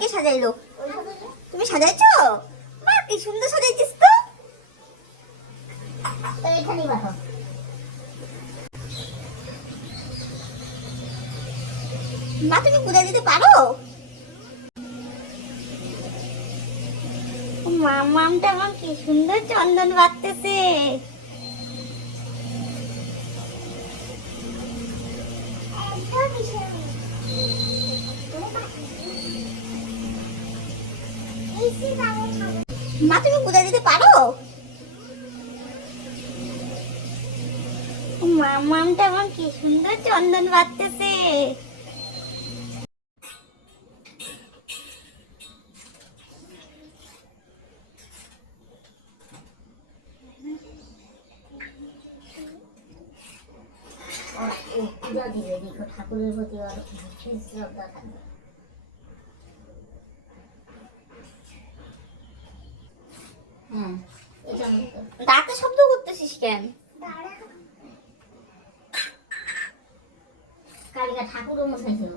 কে সাজাইলো? তুমি সাজাইছো? মা কি সুন্দর সাজাইছিস তো। এইখানেই বাঁধো। মা তুমি পূজা দিতে পারো? মামামটা আমার কি সুন্দর চন্দন বাঁধতেছে। মা তুমি পূজা দিতে পারো? মামামটা আমার কি সুন্দর চন্দন বাঁধতেছে। পূজা দিবে, দেখো ঠাকুরের প্রতি আর শ্রদ্ধা থাকবে। হ্যাঁ, এটা দাঁতে শব্দ করতেছিস কেন? কালকে ঠাকুরও মশাইছিল।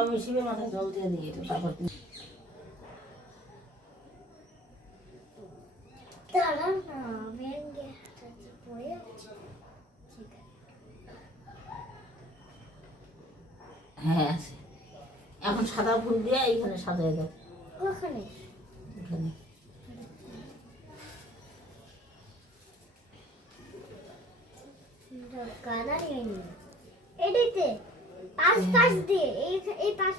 আমি শিবের মাথায় জল দিয়ে দিয়ে তারপর হ্যাঁ আছে। এখন সাদা ফুল দিয়ে এইখানে সাজাই দাও। ওখানে এখানে পাশ দিয়ে এই পাশ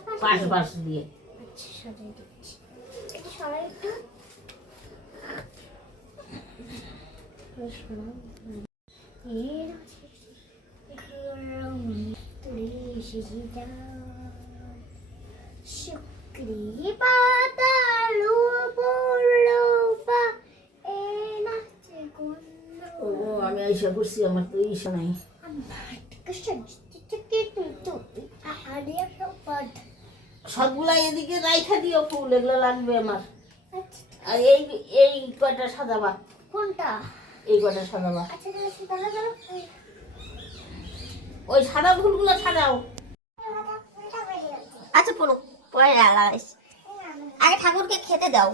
পাশ দিয়ে আচ্ছা সাজিয়ে দিচ্ছি। এটা সবাই একটু শুক্রি পাতা ও আমি আইসা করছি, আমার তো ইসা নাই। সবগুলা এদিকে রাইখা দিও ফুল, এগুলো লাগবে আমার। আর এই এই কয়টা সাজাবা? কোনটা? এই কয়টা সাজাবা। আচ্ছা ওই সাদা ফুলগুলো সাজাও। আচ্ছা পড়ো, পরে লাগাইস। আগে ঠাকুরকে খেতে দাও।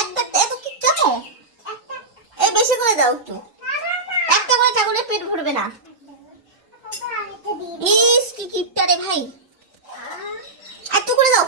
একটা এত কি কেন? এই বেশি করে দাও একটু। একটা করে ঠাকুরের পেট ভরবে না। ইস কি কিপটা রে ভাই, একটু করে দাও।